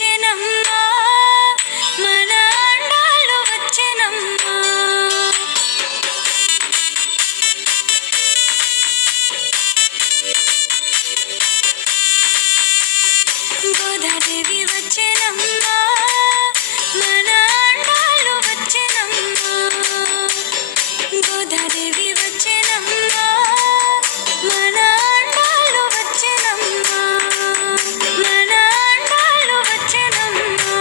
వచ్చెనమ్మా మన అండాలు వచ్చెనమ్మా గోదాదేవి వచ్చెనమ్మా మన అండాలు వచ్చెనమ్మా గోదాదేవి వచ్చెనమ్మా మన అండాలు వచ్చెనమ్మా మన అండాలు వచ్చెనమ్మా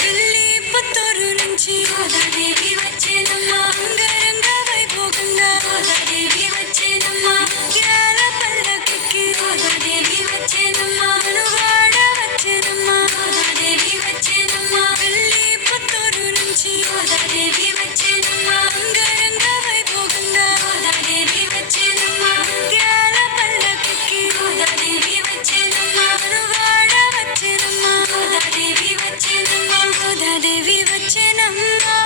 ఢిల్లీ పుత్తూరు నుంచి గోదాదేవి వచ్చెనమ్మా అంగరంగ వైభోగంగా గోదాదేవి వచ్చెనమ్మా ముత్యాల పల్లకికి గోదాదేవి వచ్చెనమ్మా మనువాడ వచ్చెనమ్మా గోదాదేవి వచ్చెనమ్మా ఢిల్లీ పుత్తూరు నుంచి గోదాదేవి వచ్చెనమ్మా అంగరంగ వైభోగంగా గోదాదేవి వచ్చెనమ్మా ముత్యాల పల్లకికి గోదాదేవి వచ్చెనమ్మా మనువాడ వచ్చెనమ్మా గోదాదేవి వచ్చెనమ్మా గోదాదేవి వచ్చెనమ్మా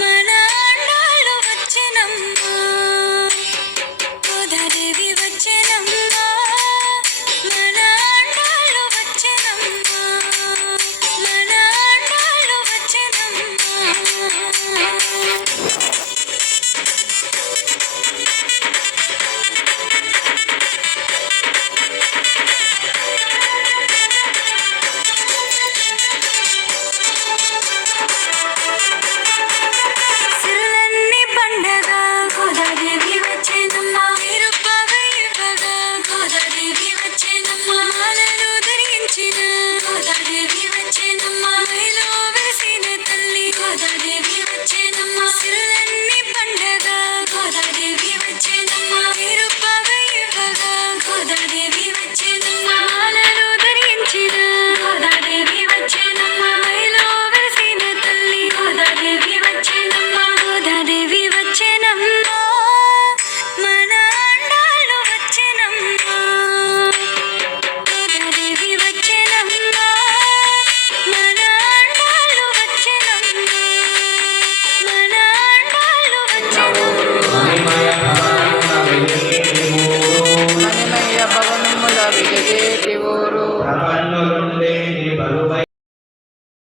మన అండాలు వచ్చెనమ్మా గోదాదేవి వచ్చెనమ్మా మన అండాలు వచ్చెనమ్మా మన అండాలు వచ్చెనమ్మా